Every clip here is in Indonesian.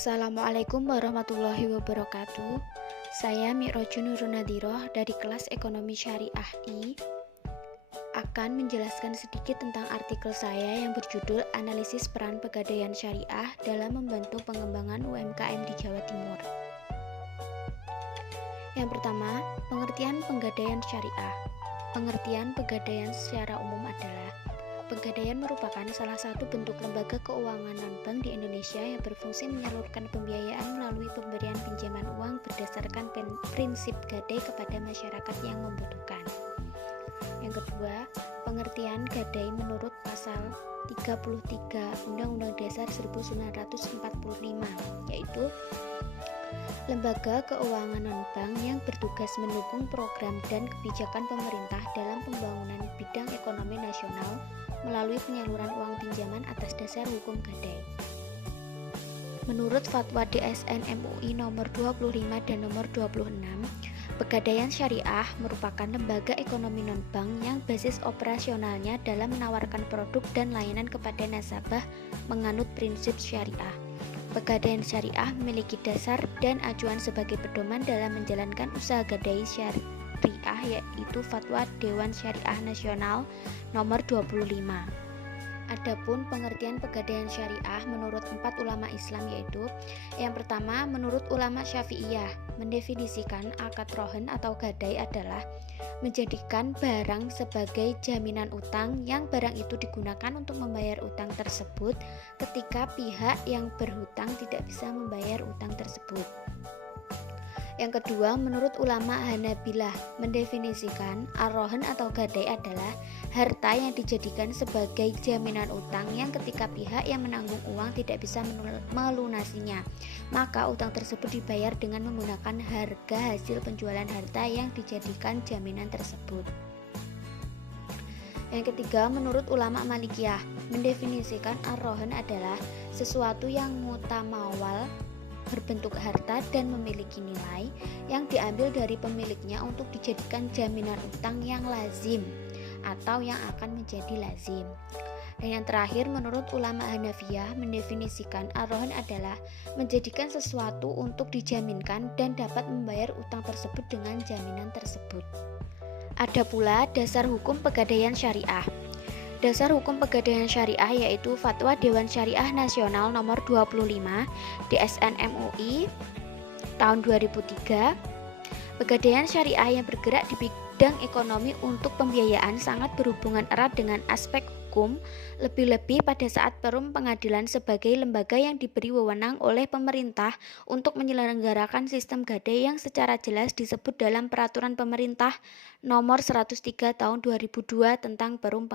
Assalamualaikum warahmatullahi wabarakatuh. Saya Mi'rajun Nurunadiroh dari kelas Ekonomi Syariah I akan menjelaskan sedikit tentang artikel saya yang berjudul Analisis Peran Pegadaian Syariah dalam Membantu Pengembangan UMKM di Jawa Timur. Yang pertama, pengertian pegadaian syariah. Pengertian pegadaian secara umum adalah pegadaian merupakan salah satu bentuk lembaga keuangan non-bank di Indonesia yang berfungsi menyalurkan pembiayaan melalui pemberian pinjaman uang berdasarkan prinsip gadai kepada masyarakat yang membutuhkan. Yang kedua, pengertian gadai menurut pasal 33 Undang-Undang Dasar 1945, yaitu lembaga keuangan non-bank yang bertugas mendukung program dan kebijakan pemerintah dalam pembangunan bidang ekonomi nasional melalui penyaluran uang pinjaman atas dasar hukum gadai. Menurut Fatwa DSN MUI nomor 25 dan nomor 26, Pegadaian Syariah merupakan lembaga ekonomi non-bank yang basis operasionalnya dalam menawarkan produk dan layanan kepada nasabah menganut prinsip syariah. Pegadaian Syariah memiliki dasar dan acuan sebagai pedoman dalam menjalankan usaha gadai syariah, yaitu Fatwa Dewan Syariah Nasional nomor 25. Adapun pengertian pegadaian syariah menurut 4 ulama Islam, yaitu yang pertama, menurut ulama Syafi'iyah, mendefinisikan akad rohen atau gadai adalah menjadikan barang sebagai jaminan utang yang barang itu digunakan untuk membayar utang tersebut ketika pihak yang berhutang tidak bisa membayar utang tersebut. Yang kedua, menurut ulama Hanabilah, mendefinisikan ar-rohen atau gadai adalah harta yang dijadikan sebagai jaminan utang yang ketika pihak yang menanggung uang tidak bisa melunasinya, maka utang tersebut dibayar dengan menggunakan harga hasil penjualan harta yang dijadikan jaminan tersebut. Yang ketiga, menurut ulama Malikiyah, mendefinisikan ar-rohen adalah sesuatu yang mutamawal, berbentuk harta dan memiliki nilai yang diambil dari pemiliknya untuk dijadikan jaminan utang yang lazim atau yang akan menjadi lazim. Dan yang terakhir, menurut ulama Hanafiyah, mendefinisikan ar-rohen adalah menjadikan sesuatu untuk dijaminkan dan dapat membayar utang tersebut dengan jaminan tersebut. Ada pula dasar hukum pegadaian syariah. Dasar hukum pegadaian syariah yaitu Fatwa Dewan Syariah Nasional nomor 25 DSN MUI tahun 2003. Pegadaian syariah yang bergerak di bidang ekonomi untuk pembiayaan sangat berhubungan erat dengan aspek hukum, lebih-lebih pada saat perum pengadilan sebagai lembaga yang diberi wewenang oleh pemerintah untuk menyelenggarakan sistem gadai yang secara jelas disebut dalam Peraturan Pemerintah nomor 103 tahun 2002 tentang perum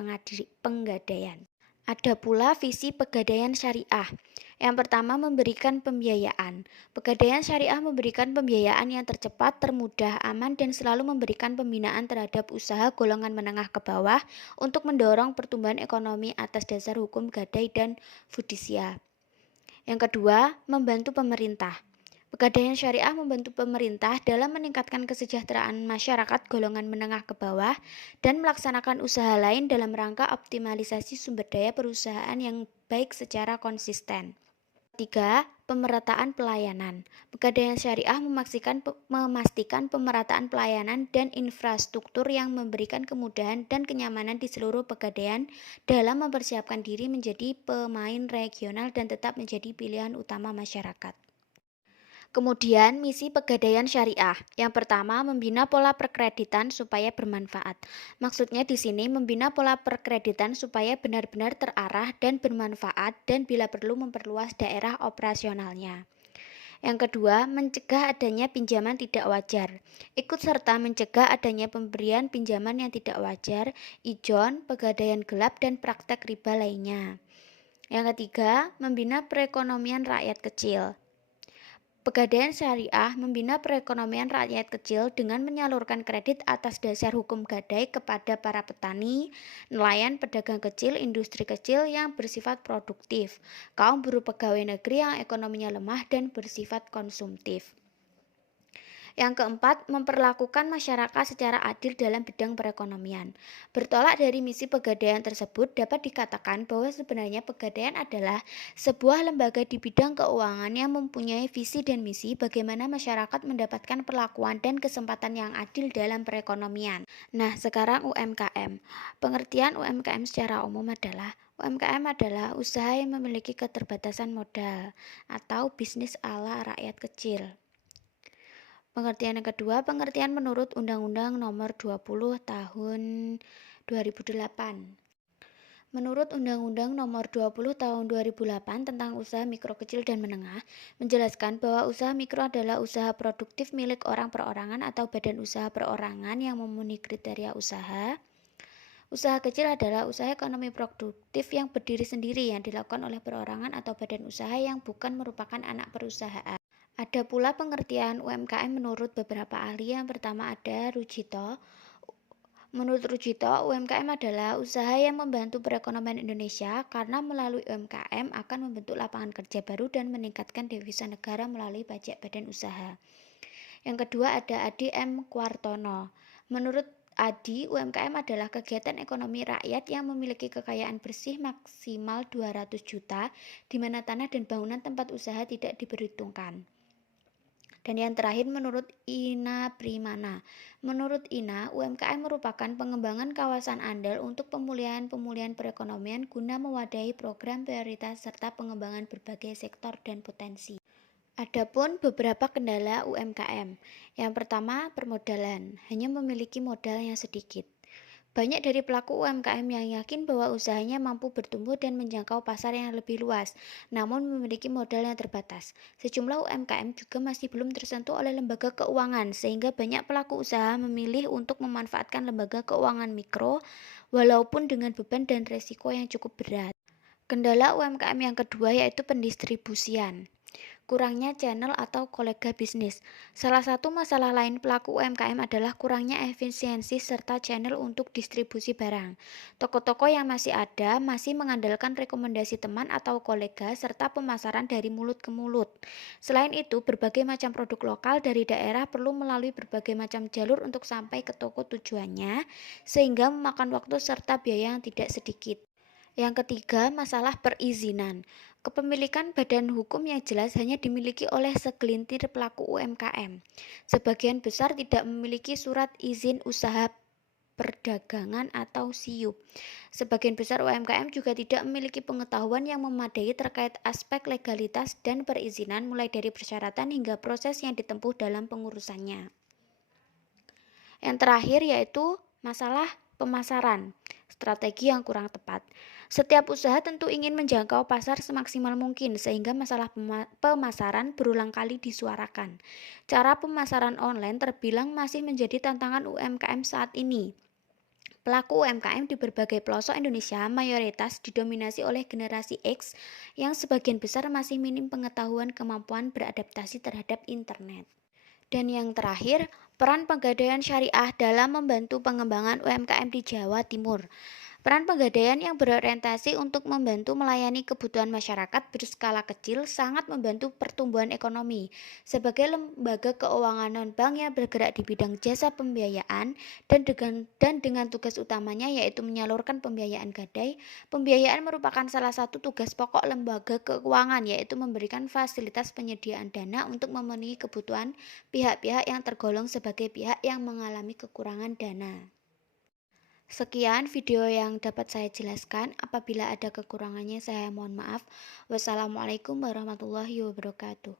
penggadaian. Ada pula visi pegadaian syariah. Yang pertama, memberikan pembiayaan. Pegadaian syariah memberikan pembiayaan yang tercepat, termudah, aman, dan selalu memberikan pembinaan terhadap usaha golongan menengah ke bawah untuk mendorong pertumbuhan ekonomi atas dasar hukum gadai dan fidusia. Yang kedua, membantu pemerintah. Pegadaian syariah membantu pemerintah dalam meningkatkan kesejahteraan masyarakat golongan menengah ke bawah dan melaksanakan usaha lain dalam rangka optimalisasi sumber daya perusahaan yang baik secara konsisten. Ketiga, pemerataan pelayanan. Pegadaian syariah memastikan pemerataan pelayanan dan infrastruktur yang memberikan kemudahan dan kenyamanan di seluruh pegadaian dalam mempersiapkan diri menjadi pemain regional dan tetap menjadi pilihan utama masyarakat. Kemudian, misi pegadaian syariah. Yang pertama, membina pola perkreditan supaya bermanfaat. Maksudnya di sini membina pola perkreditan supaya benar-benar terarah dan bermanfaat dan bila perlu memperluas daerah operasionalnya. Yang kedua, mencegah adanya pinjaman tidak wajar. Ikut serta mencegah adanya pemberian pinjaman yang tidak wajar, ijon, pegadaian gelap, dan praktek riba lainnya. Yang ketiga, membina perekonomian rakyat kecil. Pegadaian syariah membina perekonomian rakyat kecil dengan menyalurkan kredit atas dasar hukum gadai kepada para petani, nelayan, pedagang kecil, industri kecil yang bersifat produktif, kaum buruh pegawai negeri yang ekonominya lemah dan bersifat konsumtif. Yang keempat, memperlakukan masyarakat secara adil dalam bidang perekonomian. Bertolak dari misi Pegadaian tersebut, dapat dikatakan bahwa sebenarnya Pegadaian adalah sebuah lembaga di bidang keuangan yang mempunyai visi dan misi bagaimana masyarakat mendapatkan perlakuan dan kesempatan yang adil dalam perekonomian. Nah, sekarang UMKM. Pengertian UMKM secara umum adalah UMKM adalah usaha yang memiliki keterbatasan modal atau bisnis ala rakyat kecil. Pengertian yang kedua, pengertian menurut Undang-Undang Nomor 20 Tahun 2008. Menurut Undang-Undang Nomor 20 Tahun 2008 tentang usaha mikro kecil dan menengah, menjelaskan bahwa usaha mikro adalah usaha produktif milik orang perorangan atau badan usaha perorangan yang memenuhi kriteria usaha. Usaha kecil adalah usaha ekonomi produktif yang berdiri sendiri yang dilakukan oleh perorangan atau badan usaha yang bukan merupakan anak perusahaan. Ada pula pengertian UMKM menurut beberapa ahli. Yang pertama ada Rujito. Menurut Rujito, UMKM adalah usaha yang membantu perekonomian Indonesia karena melalui UMKM akan membentuk lapangan kerja baru dan meningkatkan devisa negara melalui pajak badan usaha. Yang kedua ada Adi M. Kuartono. Menurut Adi, UMKM adalah kegiatan ekonomi rakyat yang memiliki kekayaan bersih maksimal 200 juta, di mana tanah dan bangunan tempat usaha tidak diperhitungkan. Dan yang terakhir menurut Ina Primana. Menurut Ina, UMKM merupakan pengembangan kawasan andal untuk pemulihan perekonomian guna mewadahi program prioritas serta pengembangan berbagai sektor dan potensi. Adapun beberapa kendala UMKM. Yang pertama, permodalan. Hanya memiliki modal yang sedikit. Banyak dari pelaku UMKM yang yakin bahwa usahanya mampu bertumbuh dan menjangkau pasar yang lebih luas, namun memiliki modal yang terbatas. Sejumlah UMKM juga masih belum tersentuh oleh lembaga keuangan, sehingga banyak pelaku usaha memilih untuk memanfaatkan lembaga keuangan mikro, walaupun dengan beban dan resiko yang cukup berat. Kendala UMKM yang kedua yaitu pendistribusian. Kurangnya channel atau kolega bisnis. Salah satu masalah lain pelaku UMKM adalah kurangnya efisiensi serta channel untuk distribusi barang. Toko-toko yang masih ada masih mengandalkan rekomendasi teman atau kolega serta pemasaran dari mulut ke mulut. Selain itu, berbagai macam produk lokal dari daerah perlu melalui berbagai macam jalur untuk sampai ke toko tujuannya, sehingga memakan waktu serta biaya yang tidak sedikit. Yang ketiga, masalah perizinan. Kepemilikan badan hukum yang jelas hanya dimiliki oleh segelintir pelaku UMKM. Sebagian besar tidak memiliki surat izin usaha perdagangan atau SIUP. Sebagian besar UMKM juga tidak memiliki pengetahuan yang memadai terkait aspek legalitas dan perizinan mulai dari persyaratan hingga proses yang ditempuh dalam pengurusannya. Yang terakhir yaitu masalah pemasaran, strategi yang kurang tepat. Setiap usaha tentu ingin menjangkau pasar semaksimal mungkin, sehingga masalah pemasaran berulang kali disuarakan. Cara pemasaran online terbilang masih menjadi tantangan UMKM saat ini. Pelaku UMKM di berbagai pelosok Indonesia mayoritas didominasi oleh generasi X yang sebagian besar masih minim pengetahuan kemampuan beradaptasi terhadap internet. Dan yang terakhir, peran Pegadaian Syariah dalam membantu pengembangan UMKM di Jawa Timur. Peran Pegadaian yang berorientasi untuk membantu melayani kebutuhan masyarakat berskala kecil sangat membantu pertumbuhan ekonomi. Sebagai lembaga keuangan non-bank yang bergerak di bidang jasa pembiayaan dan dengan tugas utamanya yaitu menyalurkan pembiayaan gadai, pembiayaan merupakan salah satu tugas pokok lembaga keuangan yaitu memberikan fasilitas penyediaan dana untuk memenuhi kebutuhan pihak-pihak yang tergolong sebagai pihak yang mengalami kekurangan dana. Sekian video yang dapat saya jelaskan. Apabila ada kekurangannya saya mohon maaf. Wassalamualaikum warahmatullahi wabarakatuh.